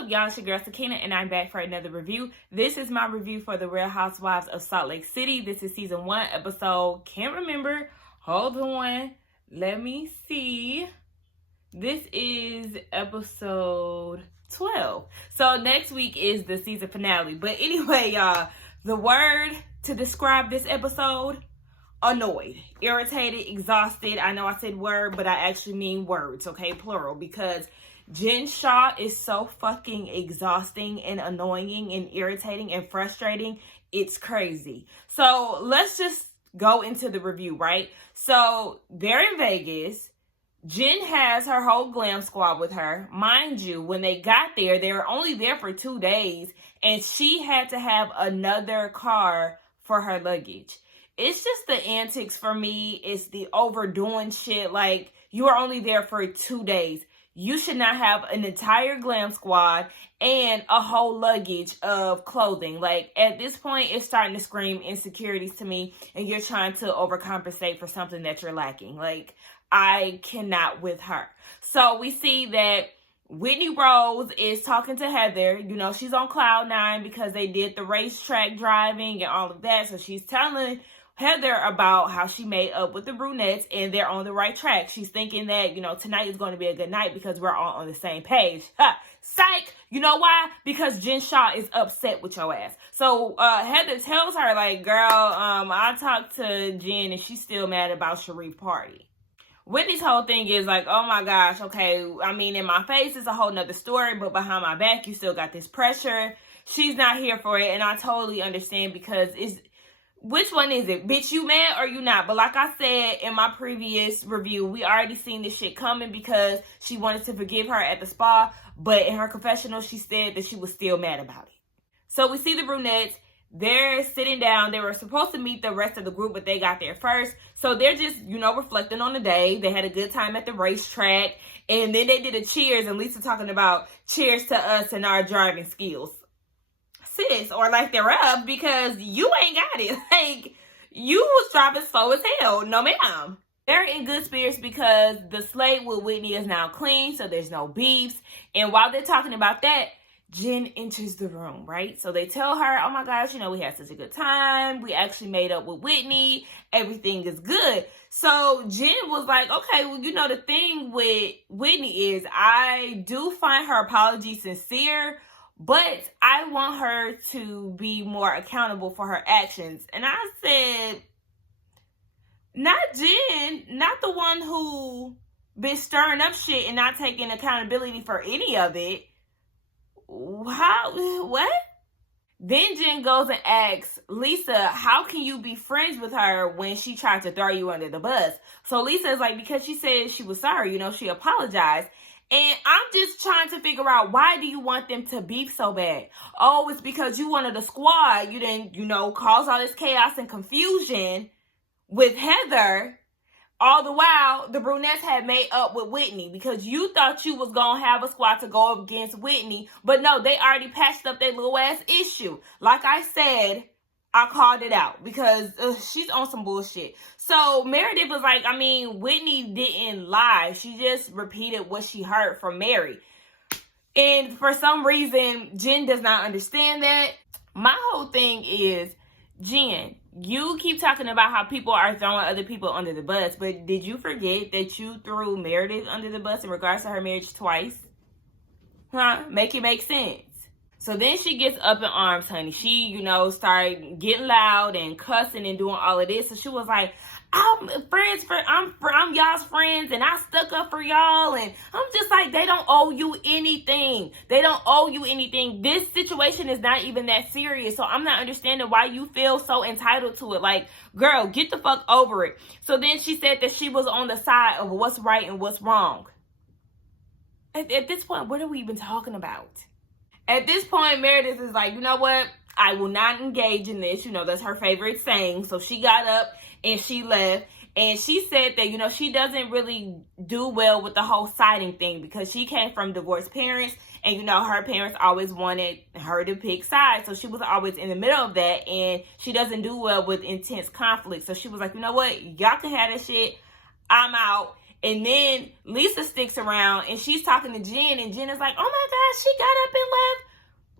up, y'all? It's your girl Sakina, and I'm back for another review. This is my review for the Real Housewives of Salt Lake City. This is season 1, episode, can't remember. Hold on. Let me see. This is episode 12. So next week is the season finale. But anyway, y'all, the word to describe this episode, annoyed, irritated, exhausted. I know I said word, but I actually mean words, okay? Plural, because Jen Shah is so fucking exhausting and annoying and irritating and frustrating. It's crazy. So let's just go into the review, right? So they're in Vegas. Jen has her whole glam squad with her. Mind you, when they got there, they were only there for 2 days, and she had to have another car for her luggage. It's just the antics for me. It's the overdoing shit. Like, you are only there for 2 days. You should not have an entire glam squad and a whole luggage of clothing. Like, at this point, it's starting to scream insecurities to me, and you're trying to overcompensate for something that you're lacking. Like, I cannot with her. So we see that Whitney Rose is talking to Heather. You know, she's on cloud 9 because they did the racetrack driving and all of that. So she's telling Heather about how she made up with the brunettes and they're on the right track. She's thinking that, you know, tonight is going to be a good night because we're all on the same page. Ha! Psych! You know why? Because Jen Shah is upset with your ass. So Heather tells her, like, girl, I talked to Jen and she's still mad about Sharif's party. Whitney's whole thing is like, oh my gosh, okay, I mean, in my face, it's a whole nother story, but behind my back, you still got this pressure. She's not here for it, and I totally understand because which one is it? Bitch, you mad or you not? But like I said in my previous review, we already seen this shit coming because she wanted to forgive her at the spa, but in her confessional, she said that she was still mad about it. So we see the brunettes. They're sitting down. They were supposed to meet the rest of the group, but they got there first. So they're just, you know, reflecting on the day. They had a good time at the racetrack. And then they did a cheers. And Lisa talking about cheers to us and our driving skills. Sis, or like they're up because you ain't got it. Like, you was driving slow as hell. No, ma'am. They're in good spirits because the slate with Whitney is now clean. So there's no beefs. And while they're talking about that, Jen enters the room, right? So they tell her, oh my gosh, you know, we had such a good time. We actually made up with Whitney. Everything is good. So Jen was like, okay, well, you know, the thing with Whitney is I do find her apology sincere, but I want her to be more accountable for her actions. And I said, not Jen, not the one who been stirring up shit and not taking accountability for any of it. How? What? Then Jen goes and asks Lisa, how can you be friends with her when she tried to throw you under the bus? So Lisa is like, because she said she was sorry, you know, she apologized. And I'm just trying to figure out, why do you want them to beef so bad? Oh, it's because you wanted a squad. You didn't, you know, cause all this chaos and confusion with Heather. All the while, the brunettes had made up with Whitney because you thought you was going to have a squad to go up against Whitney. But no, they already patched up their little ass issue. Like I said, I called it out because she's on some bullshit. So Meredith was like, I mean, Whitney didn't lie. She just repeated what she heard from Mary. And for some reason, Jen does not understand that. My whole thing is, Jen, you keep talking about how people are throwing other people under the bus, but did you forget that you threw Meredith under the bus in regards to her marriage twice? Huh? Make it make sense. So then she gets up in arms, honey. She, you know, started getting loud and cussing and doing all of this. So she was like, I'm y'all's friends and I stuck up for y'all. And I'm just like, they don't owe you anything. They don't owe you anything. This situation is not even that serious. So I'm not understanding why you feel so entitled to it. Like, girl, get the fuck over it. So then she said that she was on the side of what's right and what's wrong. At this point, what are we even talking about? At this point, Meredith is like, you know what? I will not engage in this. You know, that's her favorite saying. So she got up and she left. And she said that, you know, she doesn't really do well with the whole siding thing because she came from divorced parents. And, you know, her parents always wanted her to pick sides. So she was always in the middle of that. And she doesn't do well with intense conflict. So she was like, you know what? Y'all can have that shit. I'm out. And then Lisa sticks around and she's talking to Jen. And Jen is like, oh my gosh, she got up and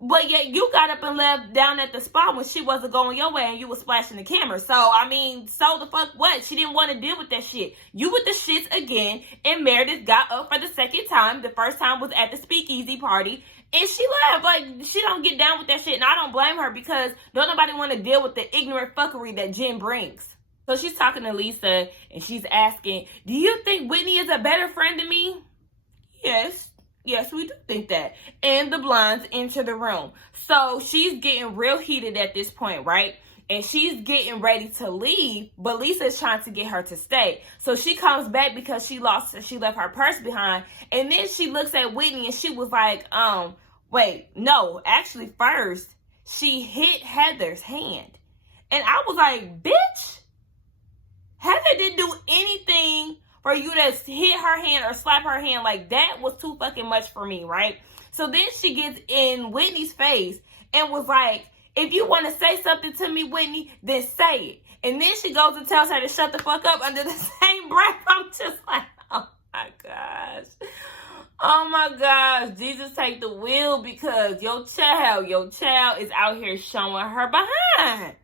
But yet you got up and left down at the spot when she wasn't going your way and you was splashing the camera. So, I mean, so the fuck what? She didn't want to deal with that shit. You with the shits again, and Meredith got up for the second time. The first time was at the speakeasy party, and she left. Like, she don't get down with that shit, and I don't blame her because don't nobody want to deal with the ignorant fuckery that Jen brings. So she's talking to Lisa, and she's asking, do you think Whitney is a better friend than me? Yes, we do think that. And the blondes enter the room. So she's getting real heated at this point, right? And she's getting ready to leave, but Lisa's trying to get her to stay. So she comes back because she left her purse behind. And then she looks at Whitney and she was like, wait, no, actually first, she hit Heather's hand. And I was like, bitch, Heather didn't do anything for you to hit her hand or slap her hand. Like, that was too fucking much for me, right? So then she gets in Whitney's face and was like, if you want to say something to me, Whitney, then say it. And then she goes and tells her to shut the fuck up under the same breath. I'm just like, oh my gosh. Oh my gosh. Jesus, take the wheel, because your child is out here showing her behind.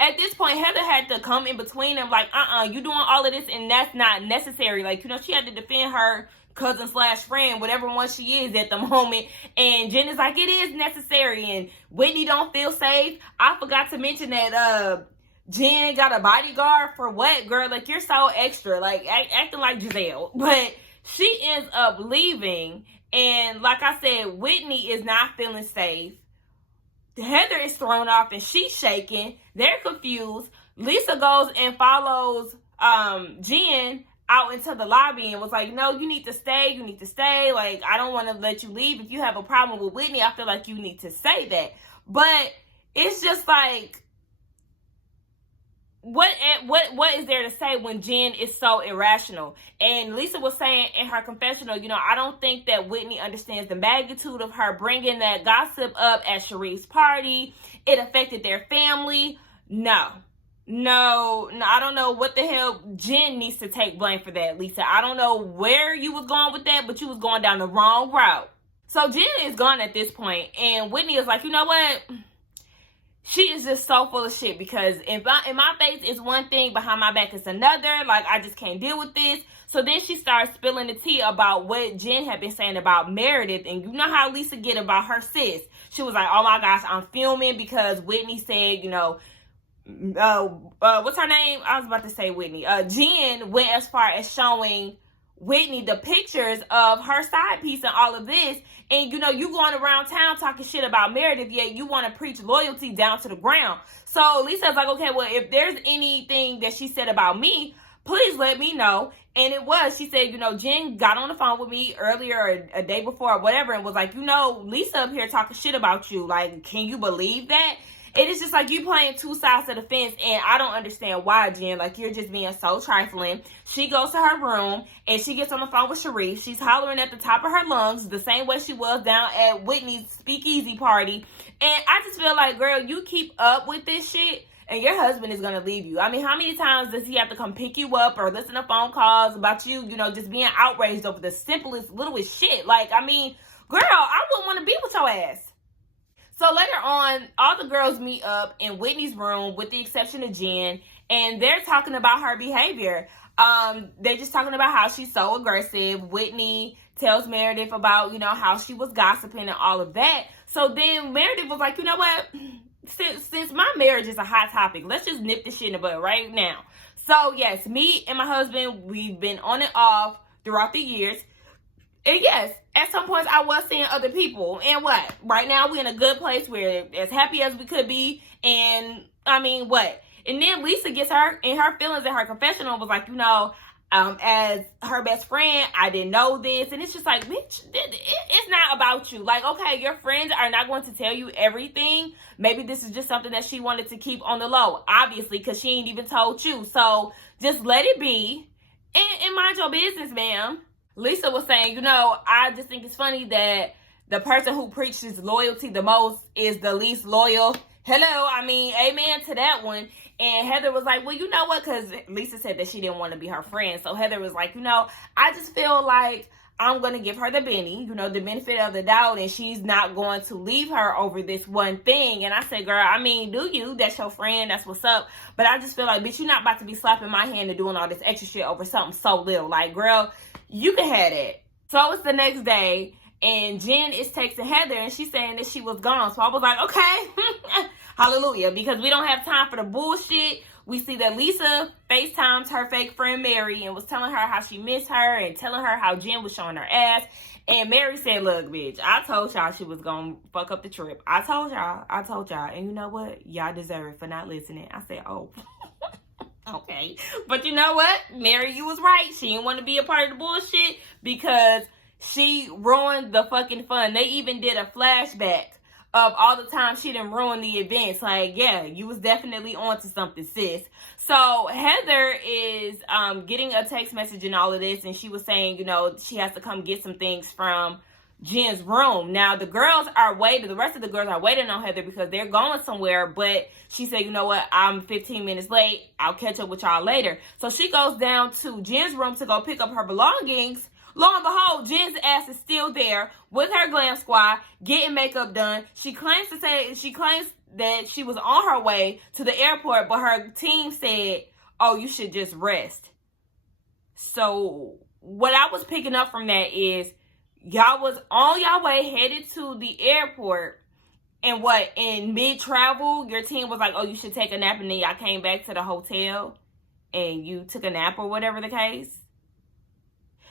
At this point, Heather had to come in between them, like, you doing all of this, and that's not necessary. Like, you know, she had to defend her cousin/friend, whatever one she is at the moment. And Jen is like, it is necessary, and Whitney don't feel safe. I forgot to mention that Jen got a bodyguard for what, girl? Like, you're so extra, like, acting like Giselle. But she ends up leaving, and like I said, Whitney is not feeling safe. Heather is thrown off and she's shaking. They're confused. Lisa goes and follows Jen out into the lobby and was like, no, you need to stay. You need to stay. Like, I don't want to let you leave. If you have a problem with Whitney, I feel like you need to say that. But it's just like, what is there to say when Jen is so irrational? And Lisa was saying in her confessional, you know, I don't think that Whitney understands the magnitude of her bringing that gossip up at Sharif's party. It affected their family. No, I don't know what the hell. Jen needs to take blame for that, Lisa. I don't know where you was going with that, but you was going down the wrong route. So Jen is gone at this point, and Whitney is like, you know what? She is just so full of shit, because in my face it's one thing, behind my back it's another. Like, I just can't deal with this. So then she starts spilling the tea about what Jen had been saying about Meredith. And you know how Lisa get about her sis. She was like, oh my gosh, I'm filming because Whitney said, you know, what's her name? I was about to say Whitney. Jen went as far as showing Whitney the pictures of her side piece and all of this. And, you know, you going around town talking shit about Meredith, yet you want to preach loyalty down to the ground. So Lisa's like, okay, well, if there's anything that she said about me, please let me know. And it was, she said, you know, Jen got on the phone with me earlier, or a day before, or whatever, and was like, you know, Lisa up here talking shit about you. Like, can you believe that? It is just like you playing two sides of the fence, and I don't understand why, Jen. Like, you're just being so trifling. She goes to her room, and she gets on the phone with Sharif. She's hollering at the top of her lungs, the same way she was down at Whitney's speakeasy party. And I just feel like, girl, you keep up with this shit, and your husband is going to leave you. I mean, how many times does he have to come pick you up or listen to phone calls about you, you know, just being outraged over the simplest, littlest shit? Like, I mean, girl, I wouldn't want to be with your ass. So later on, all the girls meet up in Whitney's room, with the exception of Jen, and they're talking about her behavior. They're just talking about how she's so aggressive. Whitney tells Meredith about, you know, how she was gossiping and all of that. So then Meredith was like, you know what? Since my marriage is a hot topic, let's just nip this shit in the bud right now. So yes, me and my husband, we've been on and off throughout the years. And yes, at some points I was seeing other people. And what? Right now we're in a good place. We're as happy as we could be. And I mean, what? And then Lisa gets her in her feelings in her confessional, was like, you know, as her best friend, I didn't know this. And it's just like, bitch, it's not about you. Like, okay, your friends are not going to tell you everything. Maybe this is just something that she wanted to keep on the low, obviously, because she ain't even told you. So just let it be and mind your business, ma'am. Lisa was saying, you know, I just think it's funny that the person who preaches loyalty the most is the least loyal. Hello, I mean, amen to that one. And Heather was like, well, you know what? Because Lisa said that she didn't want to be her friend. So Heather was like, you know, I just feel like I'm going to give her the benefit of the doubt, and she's not going to leave her over this one thing. And I said, girl, I mean, do you? That's your friend. That's what's up. But I just feel like, bitch, you're not about to be slapping my hand and doing all this extra shit over something so little. Like, girl, you can have that. So it's the next day, and Jen is texting Heather, and she's saying that she was gone. So I was like, okay, hallelujah, because we don't have time for the bullshit. We see that Lisa FaceTimes her fake friend Mary and was telling her how she missed her and telling her how Jen was showing her ass. And Mary said, look, bitch, I told y'all she was going to fuck up the trip. I told y'all. And you know what? Y'all deserve it for not listening. I said, oh, okay. But you know what? Mary, you was right. She didn't want to be a part of the bullshit because she ruined the fucking fun. They even did a flashback of all the time she done ruined the events. Like, yeah, you was definitely onto something, sis. So Heather is getting a text message and all of this, and she was saying, you know, she has to come get some things from Jen's room. Now, the rest of the girls are waiting on Heather because they're going somewhere, but she said, you know what, I'm 15 minutes late. I'll catch up with y'all later. So she goes down to Jen's room to go pick up her belongings. Lo and behold, Jen's ass is still there with her glam squad, getting makeup done. She claims that she was on her way to the airport, but her team said, oh, you should just rest. So what I was picking up from that is y'all was on y'all way headed to the airport, and in mid-travel, your team was like, oh, you should take a nap, and then y'all came back to the hotel and you took a nap or whatever the case.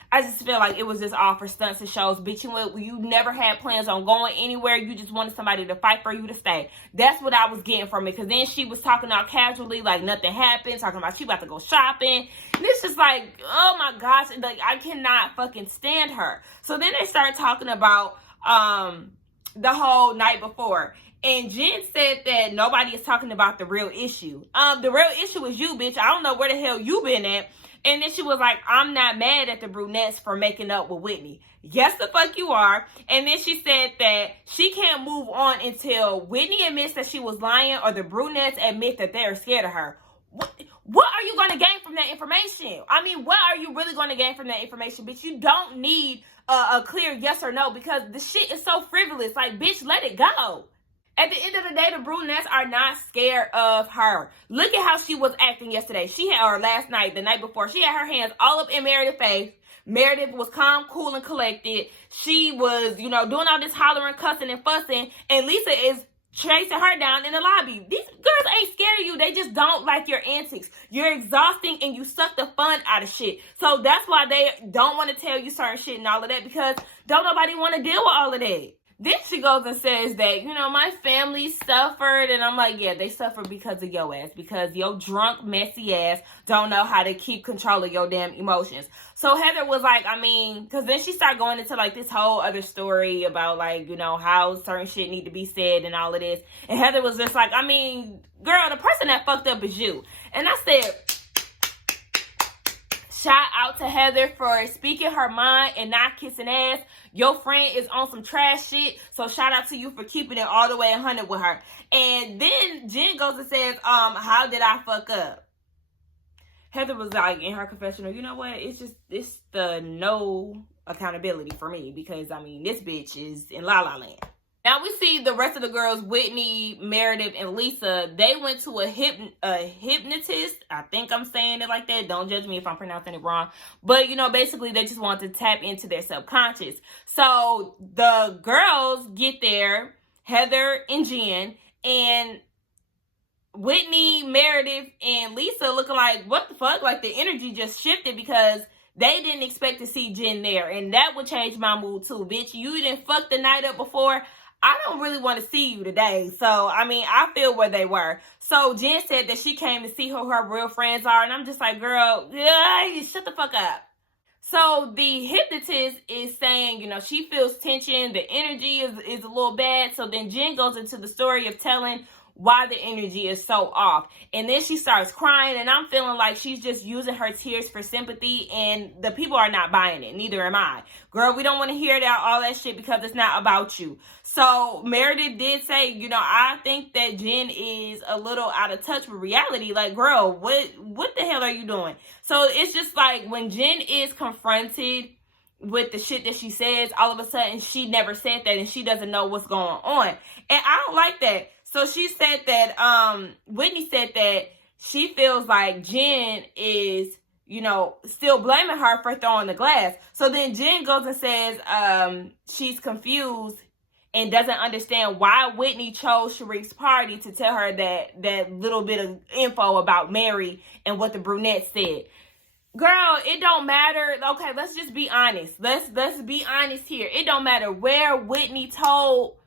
I just feel like it was just all for stunts and shows. Bitch, you never had plans on going anywhere. You just wanted somebody to fight for you to stay. That's what I was getting from it. Because then she was talking out casually like nothing happened. Talking about she about to go shopping. And it's just like, oh my gosh. Like, I cannot fucking stand her. So then they start talking about the whole night before. And Jen said that nobody is talking about the real issue. The real issue is you, bitch. I don't know where the hell you been at. And then she was like, I'm not mad at the brunettes for making up with Whitney. Yes, the fuck you are. And then she said that she can't move on until Whitney admits that she was lying or the brunettes admit that they're scared of her. What are you going to gain from that information? I mean, what are you really going to gain from that information, bitch? You don't need a clear yes or no because the shit is so frivolous. Like, bitch, let it go. At the end of the day, the brunettes are not scared of her. Look at how she was acting yesterday. Last night, the night before. She had her hands all up in Meredith's face. Meredith was calm, cool, and collected. She was, doing all this hollering, cussing, and fussing. And Lisa is chasing her down in the lobby. These girls ain't scared of you. They just don't like your antics. You're exhausting and you suck the fun out of shit. So that's why they don't want to tell you certain shit and all of that because don't nobody want to deal with all of that. Then she goes and says that, my family suffered. And I'm like, yeah, they suffered because of your ass. Because your drunk, messy ass don't know how to keep control of your damn emotions. So Heather was like, because then she started going into like this whole other story about like, how certain shit need to be said and all of this. And Heather was just like, girl, the person that fucked up is you. And I said, shout out to Heather for speaking her mind and not kissing ass. Your friend is on some trash shit, so shout out to you for keeping it all the way 100 with her. And then Jen goes and says, how did I fuck up? Heather was like in her confessional, you know what? It's the no accountability for me because, this bitch is in La La Land. Now we see the rest of the girls, Whitney, Meredith, and Lisa. They went to a hypnotist. I think I'm saying it like that. Don't judge me if I'm pronouncing it wrong. But, basically they just want to tap into their subconscious. So the girls get there, Heather and Jen, and Whitney, Meredith, and Lisa looking like, what the fuck? Like the energy just shifted because they didn't expect to see Jen there. And that would change my mood too, bitch. You didn't fuck the night up before. I don't really want to see you today. So, I feel where they were. So, Jen said that she came to see who her real friends are. And I'm just like, girl, shut the fuck up. So, the hypnotist is saying, she feels tension. The energy is a little bad. So, then Jen goes into the story of telling why the energy is so off. And then she starts crying. And I'm feeling like she's just using her tears for sympathy. And the people are not buying it. Neither am I. Girl, we don't want to hear all that shit because it's not about you. So Meredith did say, I think that Jen is a little out of touch with reality. Like, girl, what the hell are you doing? So it's just like when Jen is confronted with the shit that she says, all of a sudden she never said that and she doesn't know what's going on. And I don't like that. So she said that, Whitney said that she feels like Jen is, you know, still blaming her for throwing the glass. So then Jen goes and says she's confused and doesn't understand why Whitney chose Sharif's party to tell her that little bit of info about Mary and what the brunette said. Girl, it don't matter. Okay, let's just be honest. Let's be honest here. It don't matter where Whitney told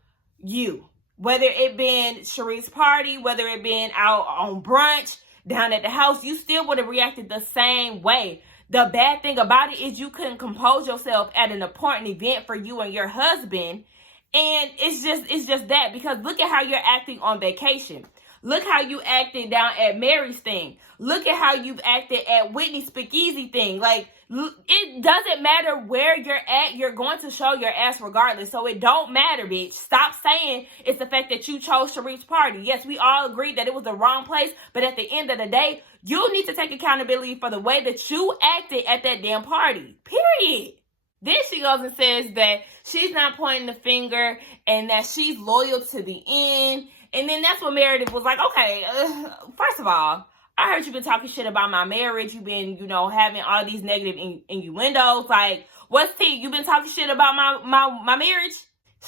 you. Whether it been Sharif's party, whether it been out on brunch, down at the house, you still would have reacted the same way. The bad thing about it is you couldn't compose yourself at an important event for you and your husband. And it's just that, because look at how you're acting on vacation. Look how you acted down at Mary's thing. Look at how you've acted at Whitney's speakeasy thing. Like, it doesn't matter where you're at. You're going to show your ass regardless. So it don't matter, bitch. Stop saying it's the fact that you chose Sharif's party. Yes, we all agreed that it was the wrong place. But at the end of the day, you need to take accountability for the way that you acted at that damn party. Period. Then she goes and says that she's not pointing the finger and that she's loyal to the end. And then that's when Meredith was like, okay, first of all, I heard you've been talking shit about my marriage. You've been, you know, having all these negative innuendos. Like, what's tea? You've been talking shit about my marriage?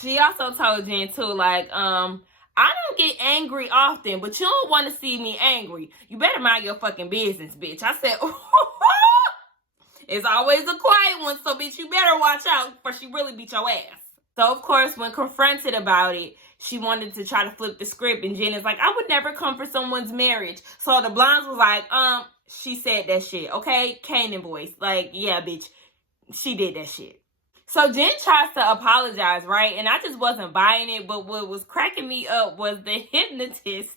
She also told Jen, too, like, I don't get angry often, but you don't want to see me angry. You better mind your fucking business, bitch. I said, it's always a quiet one, so bitch, you better watch out before she really beat your ass. So, of course, when confronted about it, she wanted to try to flip the script, and Jen is like, I would never come for someone's marriage. So the blondes was like, she said that shit, okay? Kanan voice. Like, yeah, bitch, she did that shit. So Jen tries to apologize, right? And I just wasn't buying it, but what was cracking me up was the hypnotist.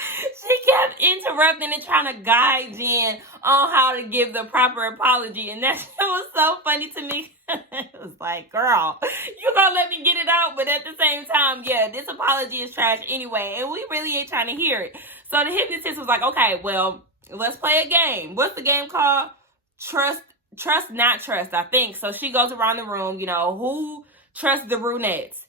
She kept interrupting and trying to guide Jen on how to give the proper apology. And that shit was so funny to me. It was like, girl, you gonna let me get it out, but at the same time, yeah, this apology is trash anyway, and we really ain't trying to hear it. So the hypnotist was like, okay, well, let's play a game. What's the game called? Trust, not trust, I think. So she goes around the room, you know, who trusts the brunettes?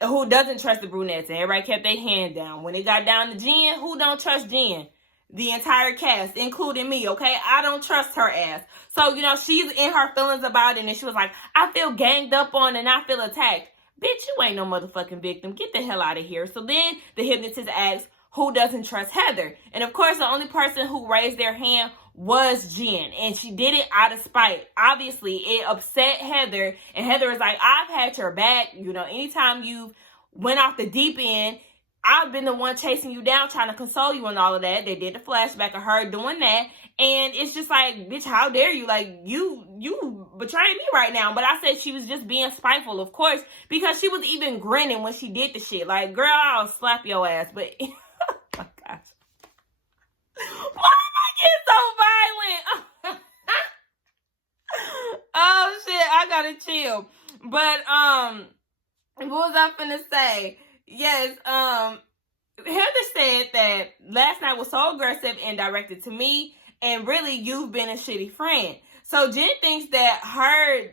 Who doesn't trust the brunettes? And everybody kept their hand down. When it got down to Jen, who don't trust Jen? The entire cast, including me, okay? I don't trust her ass. So, you know, she's in her feelings about it, and she was like, I feel ganged up on and I feel attacked. Bitch, you ain't no motherfucking victim. Get the hell out of here. So then the hypnotist asks, who doesn't trust Heather? And of course, the only person who raised their hand was Jen. And she did it out of spite. Obviously, it upset Heather. And Heather is like, I've had your back. You know, anytime you went off the deep end, I've been the one chasing you down, trying to console you and all of that. They did the flashback of her doing that. And it's just like, bitch, how dare you? Like, you betraying me right now. But I said she was just being spiteful, of course, because she was even grinning when she did the shit. Like, girl, I'll slap your ass. But, oh my gosh. Why am I getting so violent? Oh, shit, I gotta chill. But, what was I finna say? Yes, Heather said that last night was so aggressive and directed to me, and really, you've been a shitty friend. So Jen thinks that her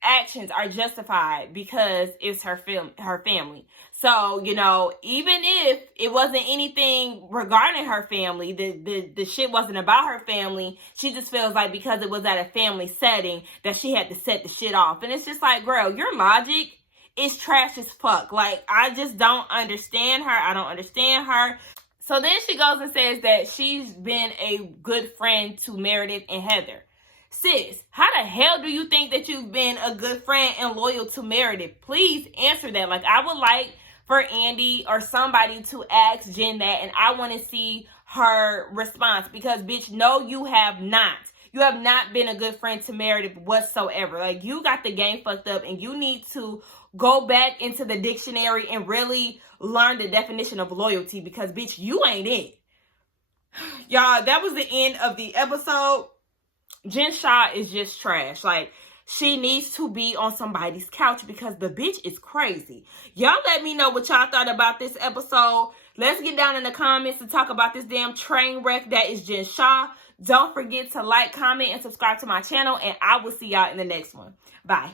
actions are justified because it's her family. So, you know, even if it wasn't anything regarding her family, the shit wasn't about her family, she just feels like because it was at a family setting that she had to set the shit off. And it's just like, girl, your logic is trash as fuck. Like, I just don't understand her. I don't understand her. So then she goes and says that she's been a good friend to Meredith and Heather. Sis, how the hell do you think that you've been a good friend and loyal to Meredith? Please answer that. Like, I would like for Andy or somebody to ask Jen that, and I want to see her response. Because, bitch, no, you have not. You have not been a good friend to Meredith whatsoever. Like, you got the game fucked up, and you need to go back into the dictionary and really learn the definition of loyalty, because, bitch, you ain't it. Y'all, that was the end of the episode. Jen Shah is just trash. Like, she needs to be on somebody's couch because the bitch is crazy. Y'all let me know what y'all thought about this episode. Let's get down in the comments and talk about this damn train wreck that is Jen Shah. Don't forget to like, comment, and subscribe to my channel, and I will see y'all in the next one. Bye.